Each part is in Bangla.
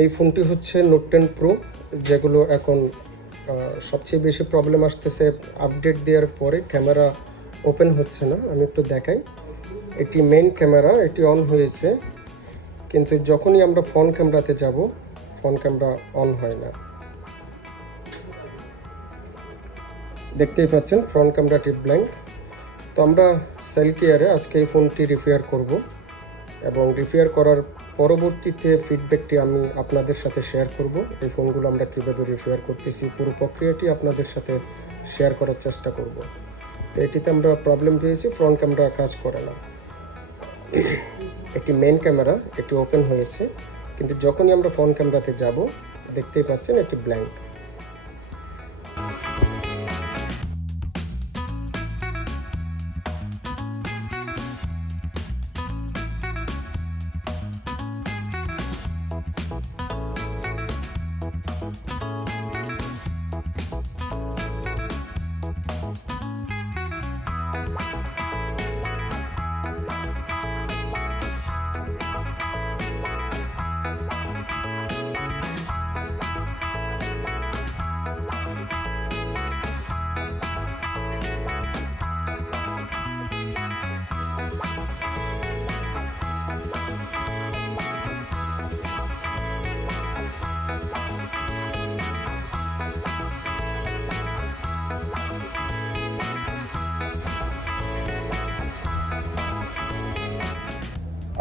এই ফোনটি হচ্ছে নোট 10 প্রো, যেগুলো এখন সবচেয়ে বেশি প্রবলেম আসতেছে আপডেট দেওয়ার পরে ক্যামেরা ওপেন হচ্ছে না। আমি একটু দেখাই। এটি মেইন ক্যামেরা, এটি অন হয়েছে, কিন্তু যখনই আমরা ফ্রন্ট ক্যামেরাতে যাব ফ্রন্ট ক্যামেরা অন হয় না। দেখতেই পাচ্ছেন ফ্রন্ট ক্যামেরাটি ব্ল্যাঙ্ক। তো আমরা সেল কেয়ারে আজকে এই ফোনটি রিপেয়ার করব এবং রিপেয়ার করার পরবর্তীতে ফিডব্যাকটি আমি আপনাদের সাথে শেয়ার করব। এই ফোনগুলো আমরা কীভাবে রিপেয়ার করতেছি পুরো প্রক্রিয়াটি আপনাদের সাথে শেয়ার করার চেষ্টা করব। তো এটিতে আমরা প্রবলেম পেয়েছি, ফ্রন্ট ক্যামেরা কাজ করে না। এটি মেইন ক্যামেরা, এটি ওপেন হয়েছে, কিন্তু যখনই আমরা ফ্রন্ট ক্যামেরাতে যাব দেখতেই পাচ্ছেন এটি ব্ল্যাঙ্ক।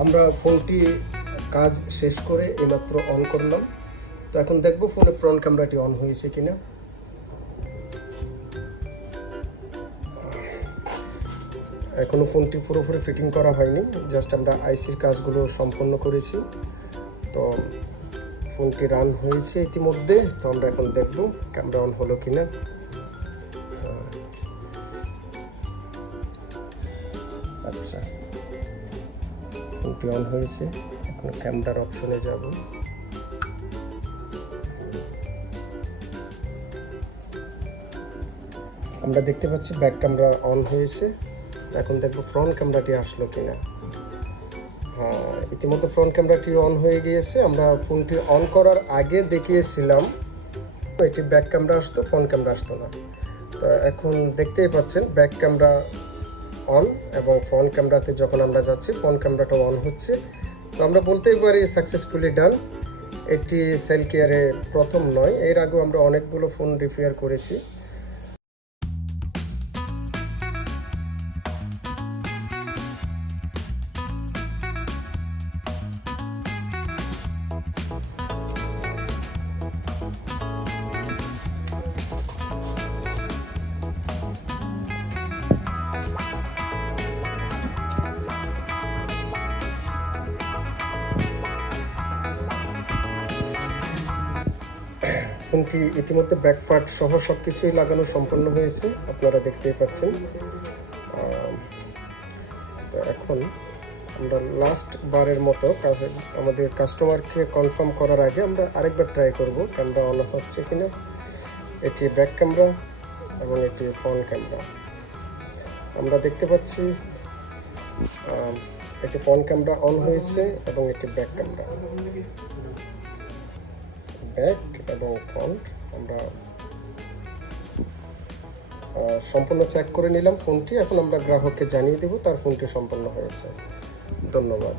আমরা ফোনটি কাজ শেষ করে এইমাত্র অন করলাম। তো এখন দেখব ফোনের ফ্রন্ট ক্যামেরাটি অন হয়েছে কিনা। এখনো ফোনটি পুরোপুরি ফিটিং করা হয়নি, জাস্ট আমরা আইসির কাজগুলো সম্পন্ন করেছি। তো ফোনটি রান হয়েছে ইতিমধ্যে। তো আমরা এখন দেখব ক্যামেরা অন হলো কিনা। আচ্ছা, ফোনটি অন হয়েছে। এখন ক্যামেরার অপশনে যাব। আমরা দেখতে পাচ্ছি ব্যাক ক্যামেরা অন হয়েছে। এখন দেখব ফ্রন্ট ক্যামেরাটি আসলো কিনা। হ্যাঁ, ইতিমধ্যে ফ্রন্ট ক্যামেরাটি অন হয়ে গিয়েছে। আমরা ফোনটি অন করার আগে দেখিয়েছিলাম এটি ব্যাক ক্যামেরা আসতো, ফ্রন্ট ক্যামেরা আসতো না। তো এখন দেখতেই পাচ্ছেন ব্যাক ক্যামেরা অন এবং ফ্রন্ট ক্যামেরাতে যখন আমরা যাচ্ছি ফ্রন্ট ক্যামেরাটা অন হচ্ছে। তো আমরা বলতেই পারি সাকসেসফুলি ডান। এটি সেল কেয়ারে প্রথম নয়, এর আগেও আমরা অনেকগুলো ফোন রিপেয়ার করেছি। ফোনটি ইতিমধ্যে ব্যাকপার্ট সহ সব কিছুই লাগানো সম্পন্ন হয়েছে, আপনারা দেখতেই পাচ্ছেন। তো এখন আমরা লাস্ট বারের মতো আমাদের কাস্টমারকে কনফার্ম করার আগে আমরা আরেকবার ট্রাই করব ক্যামেরা অন হচ্ছে কিনা। এটি ব্যাক ক্যামেরা এবং এটি ফ্রন্ট ক্যামেরা। আমরা দেখতে পাচ্ছি এটি ফ্রন্ট ক্যামেরা অন হয়েছে এবং এটি ব্যাক ক্যামেরা। ব্যাক এবং ফ্রন্ট আমরা সম্পূর্ণ চেক করে নিলাম ফোনটি। এখন আমরা গ্রাহককে জানিয়ে দেব তার ফোনটি সম্পন্ন হয়েছে। ধন্যবাদ।